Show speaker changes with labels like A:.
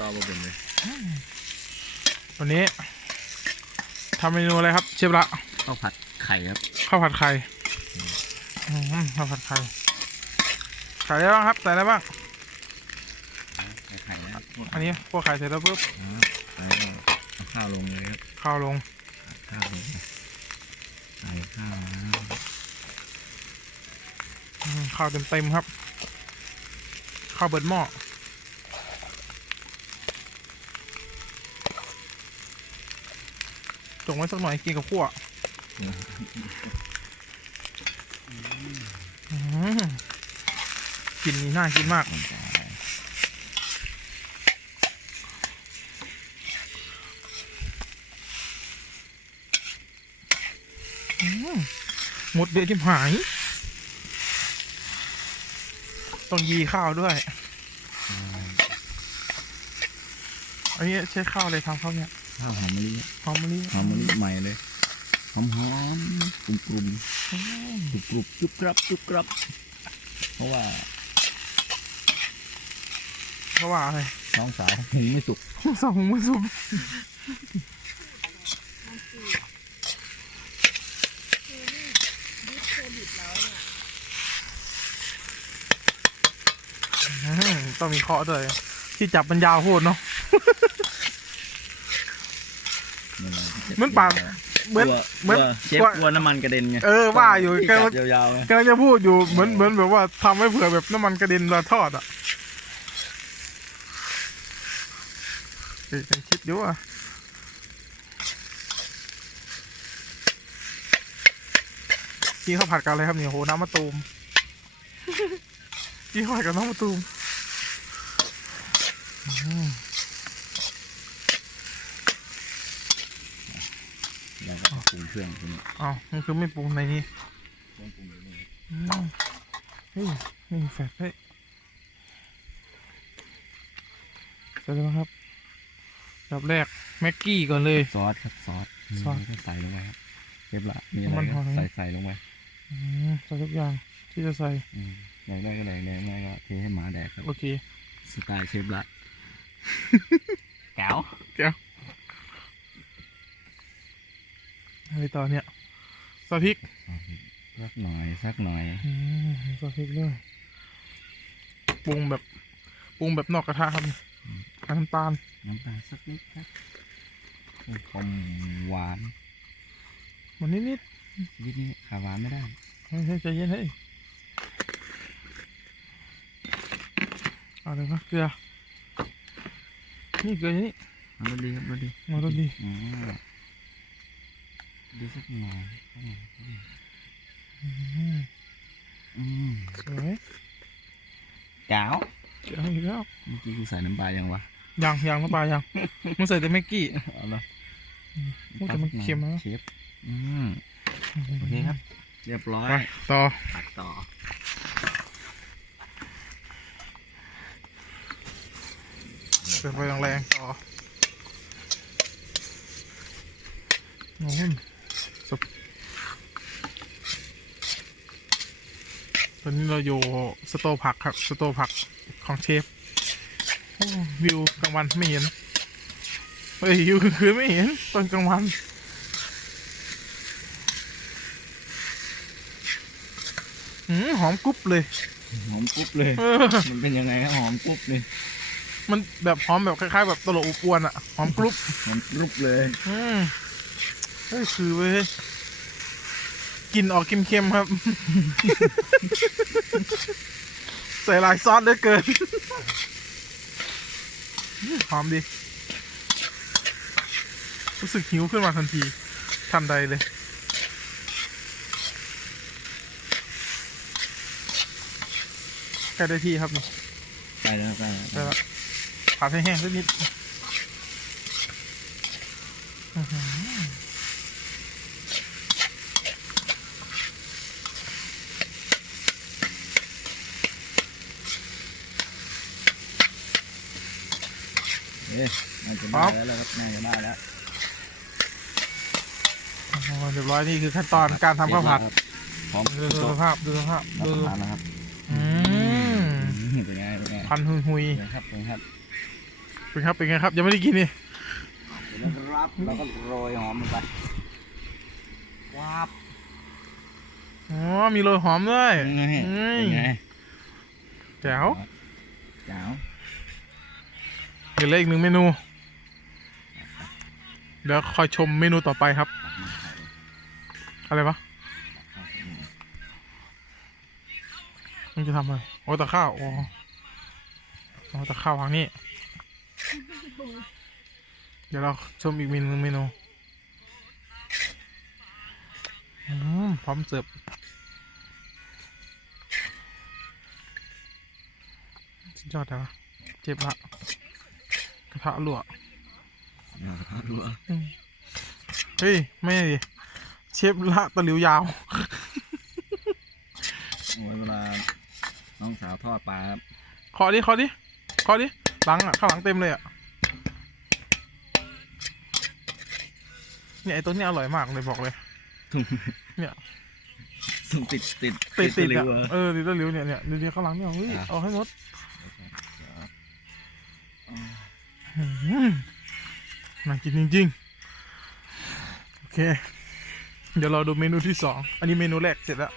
A: ต่อมาเป็นเลย
B: วันนี้ทำเมนูอะไรครับ เชฟละ
A: ข้าวผัดไข่ครับ
B: ข้าวผัดไข่อืมข้าวผัดไข่ใส่อะไรบ้างครับใส่อะไรบ้าง
A: ใส่ไข่นะครับ
B: อันนี้พวกไข่เสร็จแล้วปุ๊บ
A: แล้วก็เอาข้าวลงเลยครับ
B: ข้าวลง
A: ข้าวลงใส่ข้าวนะ
B: อืมข้าวเต็มเต็มๆครับข้าวเบิดหม้อ จงไว้สักหน่อยกินกับขั่วกลินนี่น่ากินมาก หมดเดือดที่หาย ต้องยีข้าวด้วย อันนี้ใช้ข้าวอะไรทำข้าวเนี่ย
A: ข้าวหอมมะลิ
B: หอมมะลิ
A: หอมมะลิใหม่เลยหอมหอมกลุ่มกลุ่มกรุบกรุบจุบกรับจุบกรับ เพราะว่า
B: เพราะว่าอะไร
A: น้องสาวหุงไม่สุก
B: สองมือสุบอืมต้องมีเคาะด้วย ที่จับมันยาวโหดเนาะ เหมือนปากเหมือน
A: กลัว
B: เหมือน
A: กลัวเชฟ
B: กลัว
A: กลัวน้ำมันกระเด็นไง
B: เออว่าอยู่
A: ที่
B: กำ
A: จั
B: ลัง
A: บยาวๆไง
B: กำลังจะพูดอยู่เหมือนเหมือนแบบว่าทำให้เผื่อแบบน้ำมันกระเด็นเวลาทอดอะเฮ้ยยังคิดอยู่อะกินข้าวผัดกับอะไรครับเนี่ยโหน้ำมะตูมกินข้าวผัดกับน้ำมะตูมอืม
A: แล้วก็ปรุง เครื่องทีนี้
B: อ้าวมันคือไม่ปรุงในนี้
A: เครื่องปรุงอยู่นี่
B: อืมเฮ้ยไม่มีแฟตเฮ้ยเสร็จแล้วครับดับแรกแม็กกี้ก่อนเลย
A: ซอสครับซอส
B: ซอส
A: นี่ก็ใส่ลงไปครับเรียบละมีอะไร
B: มันห
A: ก็
B: อม
A: ใส่ใส่ลงไป
B: อืมใส่ทุกอย่างที่จะใส่
A: อืมอยากได้ก็แดกแดกไม่ได้ก็เทให้หมาแดกครับ
B: โอเค
A: สไตล์เชฟละแก้ว
B: อะไรต่อเนี่ยซอสพริก
A: สักหน่อยสักหน่อย
B: อืมซอสพริกด้วยปรุงแบบปรุงแบบนอกกระทะครับกับน้ำตาล
A: น้ำตาลสักนิดครับความหวาน
B: มันนิดนิด
A: นิดนี้ขาดหวานไม่ได้
B: ๆเฮ้ยเฮ้ยใจเย็นเฮ้ยเอาอะไรวะเกลือนี่เกลือนี่
A: เอารสดีครับรสดี
B: เอารสดี
A: อ๋อ ดีสักหน่อยสักหน่อยสักหน่อย
B: อืม
A: อืม
B: สวย
A: แก้ว
B: เกลืออีกแล้ว
A: เมื่อกี้กูใส่น้ำปลายังวะ
B: ยังยังน้ำปลายังมึงใส่แต่แม็กกี้
A: เอาละ
B: โอ้แต่มันเค็มนะ
A: เชฟอืมโอเคครับ เรียบร้อย
B: ไปต่อ
A: ตัดต่อ
B: เปิดไฟแรงๆต่อโน่นสุบ ตอนนี้เราอยู่สโตร์ผักครับสโตร์ผักของเชฟโอ้วิวกลางวันไม่เห็นเฮ้ยวิวกลางคืนไม่เห็นตอนกลางวันอืมหอมกรุ๊บเลย
A: หอมกรุ๊บเลย
B: เออ
A: มันเป็นยังไงครับหอมกรุ๊บเลย
B: มันแบบหอมแบบคล้ายๆ แบบตลกอุบอวนอะหอมกรุ๊บ
A: หอมกรุ๊บเลย
B: อืมเฮ้ยคือเว้ย กลินออกเค็มๆครับ ใส่หลายซอสเหลือเกิน หอมดี รู้สึกหิวขึ้นมาทันทีทันใดเลยใกล้ได้ที่ครับนี่
A: ไปแล้วไปแล้ว
B: ได้แล้วผัดให้แห้งสักนิด อื้อหือ
A: เอ๊ะน่าจะได้แล้วครับน่าจะได้แล้ว
B: อ๋อเรียบร้อยนี่คือขั้นตอนการทำข้าวผัด
A: พร้อม
B: ดูสภาพดูสภาพ
A: รับ
B: ดู
A: ประทานนะครับ
B: อืม
A: อืมเป็นไงเป็นไง
B: พันหุยหุย
A: เป็นครับเป็นครับ
B: เป็นครับเป็นไงครับยังไม่ได้กินนี่
A: เดี๋ยวนะครับแล้วก็โรยหอมลงไปว้าบ
B: อ๋อมีโรยหอมด้วย
A: เป็นไง
B: เฮ้ย
A: เป็นไง
B: แจ๋ว
A: จ๋าว
B: เดี๋ยวเหลืออีกหนึ่งเมนู เดี๋ยวคอยชมเมนูต่อไปครับ อะไรวะมันจะทำอะไรโอ้ตะข้าวโอ้โอ้ตะข้าวทางนี้ เดี๋ยวเราชมอีกเมนูหนึ่งเมนูพร้อมเสิร์ฟสุดยอดเลยวเจ็บละ ระทะลวก
A: เอากระทะรั่ว
B: เฮ้ย ไม่ดิเชฟละตะหลิวยาว
A: โอ้ยเวลาน้องสาวทอดปลาครับ
B: ขอดิขอดิขอดิหลังอะข้างหลังเต็มเลยอะเนี่ยไอ้ตัวเนี้ยอร่อยมากเลยบอกเลย
A: ทุ่ง
B: เนี่ย
A: ทุ่งติดติด
B: ติดติด
A: ตะหลิ
B: อะ
A: วเหรอ
B: เออติดตะหลิวเนี่ยเนี่ยดูดิข้างหลังเนี่ยเฮ้ย
A: อะ
B: เอาให้หมดอื้อหือ น่ากินจริงๆ โอเค เดี๋ยวเราดูเมนูที่สอง อันนี้เมนูแรกเสร็จแล้ว